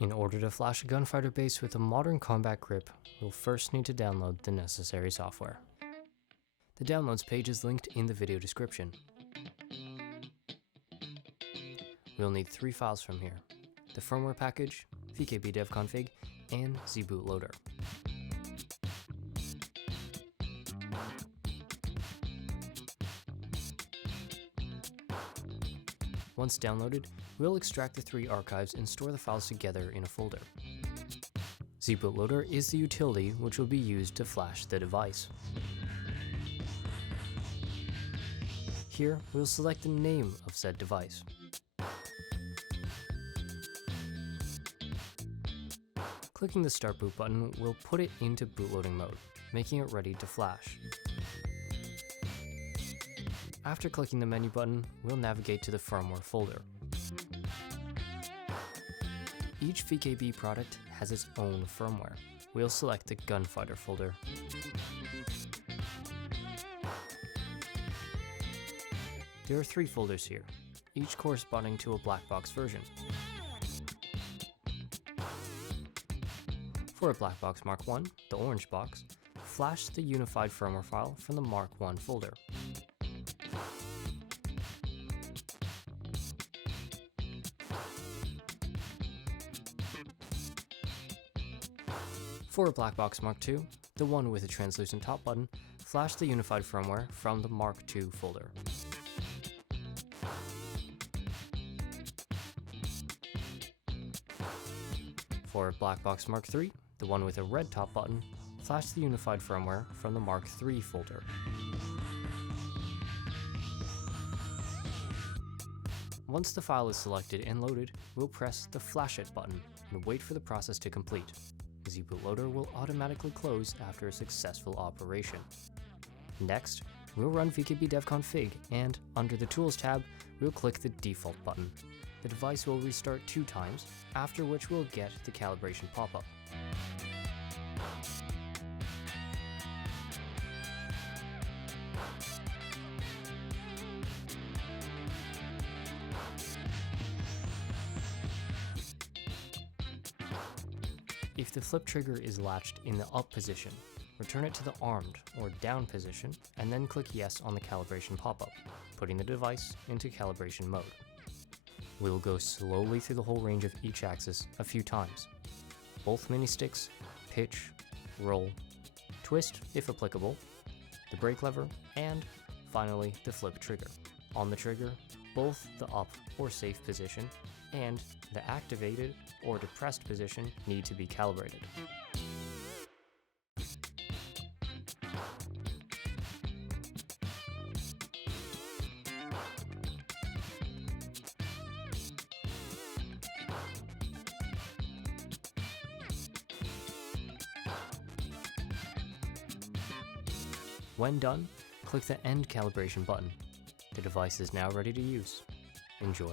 In order to flash a Gunfighter base with a modern combat grip, we'll first need to download the necessary software. The downloads page is linked in the video description. We'll need 3 files from here: the firmware package, VKB dev config, and zbootloader. Once downloaded, we'll extract the 3 archives and store the files together in a folder. zbootloader is the utility which will be used to flash the device. Here, we'll select the name of said device. Clicking the Start Boot button will put it into bootloading mode, making it ready to flash. After clicking the menu button, we'll navigate to the firmware folder. Each VKB product has its own firmware. We'll select the Gunfighter folder. There are 3 folders here, each corresponding to a black box version. For a black box Mark 1, the orange box, flash the unified firmware file from the Mark 1 folder. For a black box Mark 2, the one with a translucent top button, flash the unified firmware from the Mark 2 folder. For black box Mark 3, the one with a red top button, flash the unified firmware from the Mark 3 folder. Once the file is selected and loaded, we'll press the Flash It button and wait for the process to complete. zbootloader will automatically close after a successful operation. Next, we'll run VKB dev config, and under the Tools tab, we'll click the Default button. The device will restart 2 times, after which we'll get the calibration pop-up. If the flip trigger is latched in the up position, return it to the armed or down position, and then click yes on the calibration pop-up, putting the device into calibration mode. We'll go slowly through the whole range of each axis a few times. Both mini sticks, pitch, roll, twist if applicable, the brake lever, and finally the flip trigger. On the trigger, both the up or safe position and the activated or depressed position need to be calibrated. When done, click the End Calibration button. The device is now ready to use. Enjoy.